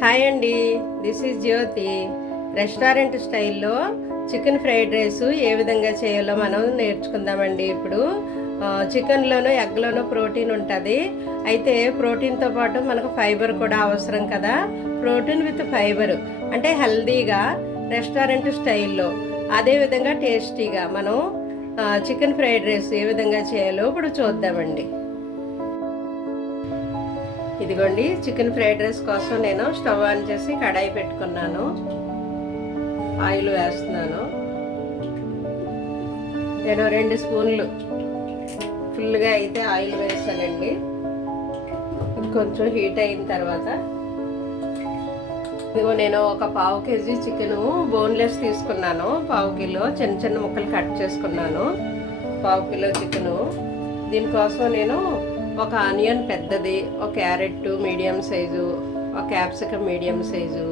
Hi అండి, this is Jyothi. Restaurant స్టైల్లో chicken fried rice ఏ విధంగా చేయాలో మనం నేర్చుకుందామండి. ఇప్పుడు చికెన్లోనూ ఎగ్లోనూ ప్రోటీన్ ఉంటుంది. అయితే ప్రోటీన్తో పాటు మనకు ఫైబర్ కూడా అవసరం కదా. ప్రోటీన్ విత్ ఫైబర్ అంటే హెల్దీగా రెస్టారెంట్ స్టైల్లో అదేవిధంగా టేస్టీగా మనం చికెన్ ఫ్రైడ్ రైస్ ఏ విధంగా చేయాలో ఇప్పుడు చూద్దామండి. ఇదిగోండి, చికెన్ ఫ్రైడ్ రైస్ కోసం నేను స్టవ్ ఆన్ చేసి కడాయి పెట్టుకున్నాను. ఆయిల్ వేస్తున్నాను. నేను 2 స్పూన్లు ఫుల్గా అయితే ఆయిల్ వేస్తానండి. కొంచెం హీట్ అయిన తర్వాత ఇదిగో నేను ఒక 1/2 కేజీ చికెను బోన్లెస్ తీసుకున్నాను. 1/2 కిలో చిన్న చిన్న ముక్కలు కట్ చేసుకున్నాను. 1/2 కిలో చికెను. దీనికోసం నేను ఒక ఆనియన్ పెద్దది, ఒక క్యారెట్ మీడియం సైజు, ఒక క్యాప్సికమ్ మీడియం సైజు,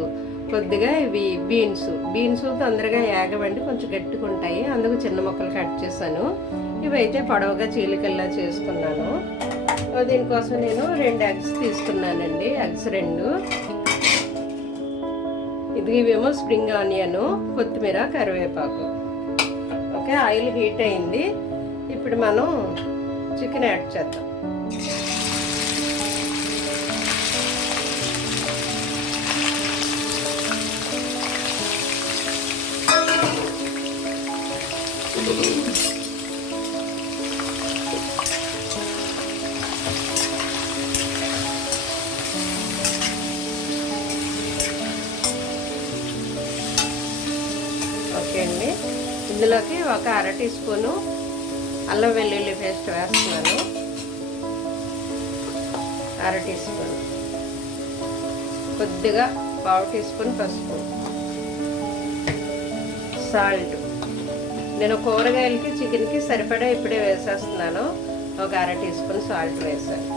కొద్దిగా ఇవి బీన్స్ తొందరగా ఏగవండి, కొంచెం గట్టిగా ఉంటాయి, అందుకు చిన్న ముక్కలు కట్ చేశాను. ఇవైతే పొడవుగా చీలికల్లా చేసుకున్నాను. దీనికోసం నేను 2 ఎగ్స్ తీసుకున్నానండి. ఎగ్స్ 2. ఇవేమో స్ప్రింగ్ ఆనియన్, కొత్తిమీర, కరివేపాకు. ఓకే, ఆయిల్ హీట్ అయింది. ఇప్పుడు మనం చికెన్ యాడ్ చేద్దాం. ఓకే అండి, ఇందులోకి ఒక 1/2 టీ స్పూను అల్లం వెల్లుల్లి పేస్ట్ వేస్తున్నాను. 1/2 టీ స్పూన్, కొద్దిగా 1/2 టీ స్పూన్ పసుపు, సాల్ట్. నేను కూరగాయలకి చికెన్కి సరిపడా ఇప్పుడే వేసేస్తున్నాను. ఒక 1/2 టీ స్పూన్ సాల్ట్ వేసాను.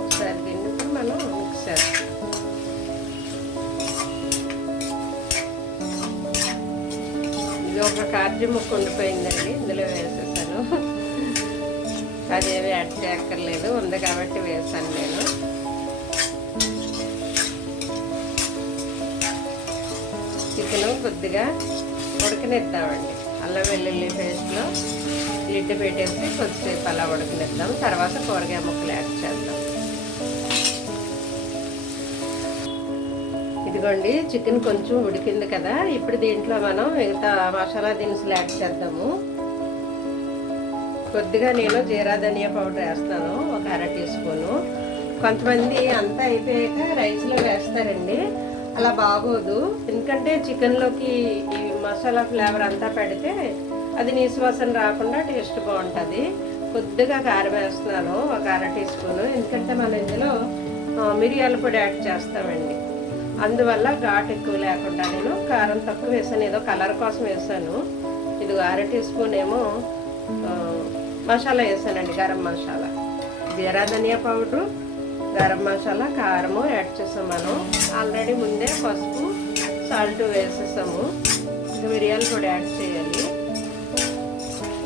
ఒకసారి దీన్ని మనం మిక్స్ చేస్తాం. ఇది ఒక కార్జీ ముక్క ఉండిపోయిందండి, ఇందులో వేసేసాను. అదేమి యాడ్ చేయక్కర్లేదు, ఉంది కాబట్టి వేసాను నేను. చికెన్ కొద్దిగా ఉడకనిద్దామండి. అల్లం వెల్లుల్లి పేస్ట్లో లిడ్ పెట్టేసి కొద్దిసేపు అలా ఉడకనిద్దాం. తర్వాత కూరగాయ ముక్కలు యాడ్ చేద్దాం. ఇదిగోండి, చికెన్ కొంచెం ఉడికింది కదా. ఇప్పుడు దీంట్లో మనం మిగతా మసాలా దినుసులు యాడ్ చేద్దాము. కొద్దిగా నేను జీరా ధనియా పౌడర్ వేస్తాను, ఒక 1/2 టీ స్పూను. కొంతమంది అంతా అయిపోయాక రైస్లో వేస్తారండి, అలా బాగోదు. ఎందుకంటే చికెన్లోకి ఈ మసాలా ఫ్లేవర్ అంతా పెడితే అది నీసు వాసన రాకుండా టేస్ట్ బాగుంటుంది. కొద్దిగా కారం వేస్తున్నాను, ఒక 1/2 టీ స్పూను. ఎందుకంటే మనం ఇందులో మిరియాల పొడి యాడ్ చేస్తామండి, అందువల్ల ఘాటు ఎక్కువ లేకుండా నేను కారం తక్కువ వేసాను. ఏదో కలర్ కోసం వేసాను. ఇది 1/2 టీ స్పూన్ ఏమో మసాలా వేసానండి, గరం మసాలా, జీరా ధనియా పౌడరు, గరం మసాలా, కారము యాడ్ చేసాం. మనం ఆల్రెడీ ముందే పసుపు సాల్ట్ వేసేసాము. ఇంకా మిరియాల పొడి యాడ్ చేయాలి.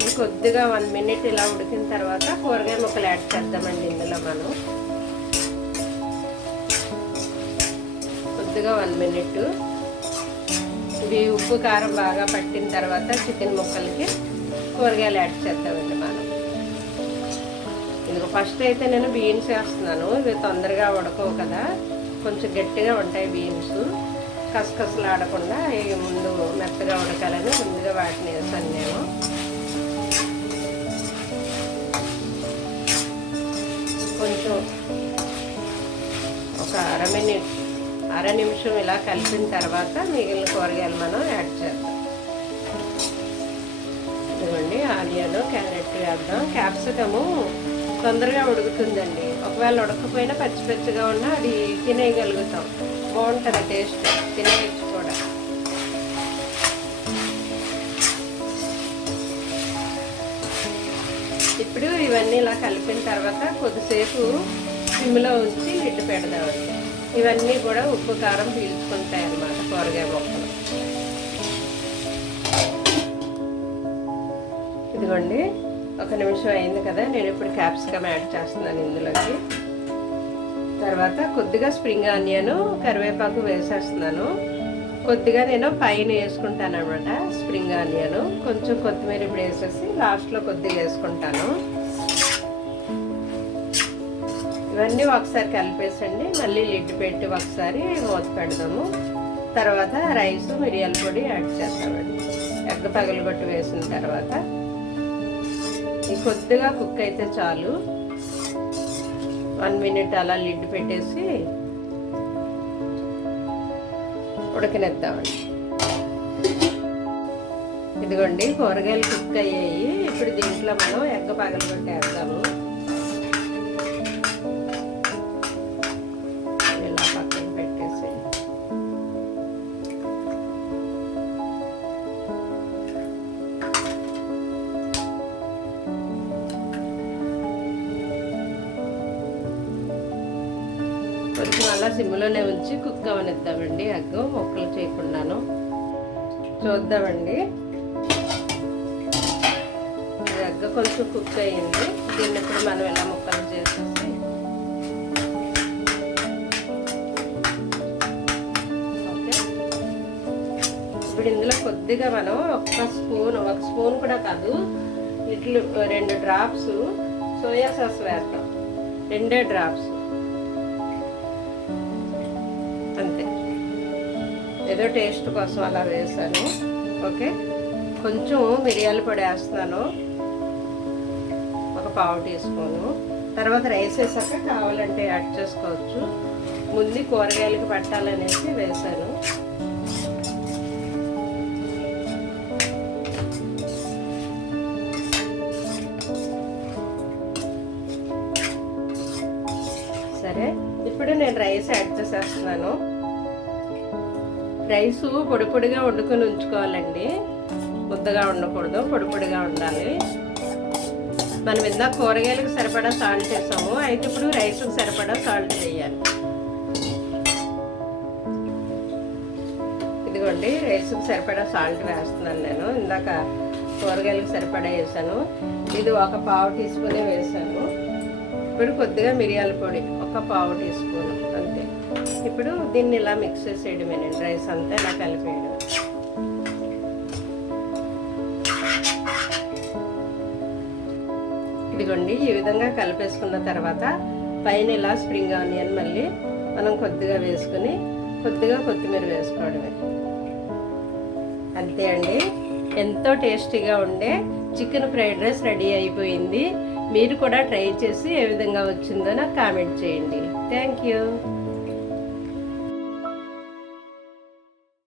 ఇది కొద్దిగా 1 మినిట్ ఇలా ఉడికిన తర్వాత కూరగాయ ముక్కలు యాడ్ చేద్దామండి. ఇందులో మనం కొద్దిగా 1 మినిట్ ఇది ఉప్పు కారం బాగా పట్టిన తర్వాత చికెన్ ముక్కలకి కూరగాయలు యాడ్ చేద్దామండి మనం. ఇదిగో ఫస్ట్ అయితే నేను బీన్స్ వేస్తున్నాను. ఇవి తొందరగా ఉడకవు కదా, కొంచెం గట్టిగా ఉంటాయి బీన్స్. కసకసలాడకుండా ఇవి ముందు మెత్తగా ఉడకాలని ముందుగా వాటిని వేసాను నేను. కొంచెం ఒక అర నిమిషం ఇలా కలిపిన తర్వాత మిగిలిన కూరగాయలు మనం యాడ్ చేద్దాం. ఇదిగోండి, ఆనియన్, క్యారెట్ వేద్దాం. క్యాప్సికము తొందరగా ఉడుకుతుందండి. ఒకవేళ ఉడకపోయినా పచ్చి పచ్చిగా ఉన్నా అది తినేయగలుగుతాం, బాగుంటుంది టేస్ట్, తినేయచ్చు కూడా. ఇప్పుడు ఇవన్నీ ఇలా కలిపిన తర్వాత కొద్దిసేపు సిమ్లో ఉంచి లిడ్ పెడదామండి. ఇవన్నీ కూడా ఉప్పు కారం పీల్చుకుంటాయి అన్నమాట కూరగాయ ముక్కలు. ఇదిగోండి, 1 నిమిషం అయింది కదా. నేను ఇప్పుడు క్యాప్సికమ్ యాడ్ చేస్తున్నాను ఇందులోకి. తర్వాత కొద్దిగా స్ప్రింగ్ ఆనియన్ కరివేపాకు వేసేస్తున్నాను. కొద్దిగా నేను పైన వేసుకుంటాను అనమాట స్ప్రింగ్ ఆనియన్. కొంచెం కొత్తిమీర ఇప్పుడు వేసేసి లాస్ట్లో కొద్దిగా వేసుకుంటాను. ఇవన్నీ ఒకసారి కలిపేసండి. మళ్ళీ లిడ్ పెట్టి ఒకసారి మూత పెడదాము. తర్వాత రైస్ మిరియాల పొడి యాడ్ చేస్తామండి. ఎగ్గ పగలగొట్టి వేసిన తర్వాత కొద్దిగా కుక్ అయితే చాలు. 1 మినిట్ అలా లిడ్ పెట్టేసి ఉడకనిద్దామండి. ఇదిగోండి కూరగాయలు కుక్ అయ్యాయి. ఇప్పుడు దీంట్లో మనం ఎగ్గ పగలగొట్టి వేద్దాము. ఇలా పక్కన పెట్టేసి కొంచెం అలా సిమ్లోనే ఉంచి కుక్ అవనిద్దామండి. ఎగ్గు ముక్కలు చేయకుండాను. చూద్దామండి. ఎగ్గ కొంచెం కుక్ అయ్యింది. దీన్ని ఇప్పుడు మనం ఇలా ముక్కలు చేసేసి ఓకే. ఇప్పుడు ఇందులో కొద్దిగా మనం ఒక స్పూన్ కూడా కాదు, ఇట్లు 2 డ్రాప్స్ సోయా సాస్ వేస్తాం. 2 డ్రాప్స్ అంతే. ఏదో టేస్ట్ కోసం అలా వేసాను. ఓకే. కొంచెం మిరియాల పొడి వేస్తున్నాను, ఒక 1/2 టీ స్పూను. తర్వాత రైస్ వేసాక కావాలంటే యాడ్ చేసుకోవచ్చు. ముందు కూరగాయలకి పట్టాలనేసి వేసాను. సరే, ఇప్పుడు నేను రైస్ యాడ్ చేసేస్తున్నాను. రైసు పొడి పొడిగా వండుకొని ఉంచుకోవాలండి. ముద్దగా ఉండకూడదు, పొడి పొడిగా ఉండాలి. మనం ఇందాక కూరగాయలకు సరిపడా సాల్ట్ వేసాము, అయితే ఇప్పుడు రైస్కి సరిపడా సాల్ట్ వేయాలి. ఇదిగోండి రైస్కి సరిపడా సాల్ట్ వేస్తున్నాను నేను. ఇందాక కూరగాయలకు సరిపడా వేసాను. ఇది ఒక 1/2 టీ స్పూనే వేసాను. ఇప్పుడు కొద్దిగా మిరియాల పొడి ఒక 1/2 టీ స్పూన్ అంతే. ఇప్పుడు దీన్ని ఇలా మిక్స్ చేసేయడమేనండి. రైస్ అంతా ఇలా కలిపేయడం. ఇదిగోండి ఈ విధంగా కలిపేసుకున్న తర్వాత పైన ఇలా స్ప్రింగ్ ఆనియన్ మళ్ళీ మనం కొద్దిగా వేసుకుని కొద్దిగా కొత్తిమీర వేసుకోవడమే. అంతే అండి, ఎంతో టేస్టీగా ఉండే చికెన్ ఫ్రైడ్ రైస్ రెడీ అయిపోయింది. మీరు కూడా ట్రై చేసి ఏ విధంగా వచ్చిందో నాకు కామెంట్ చేయండి. Thank you.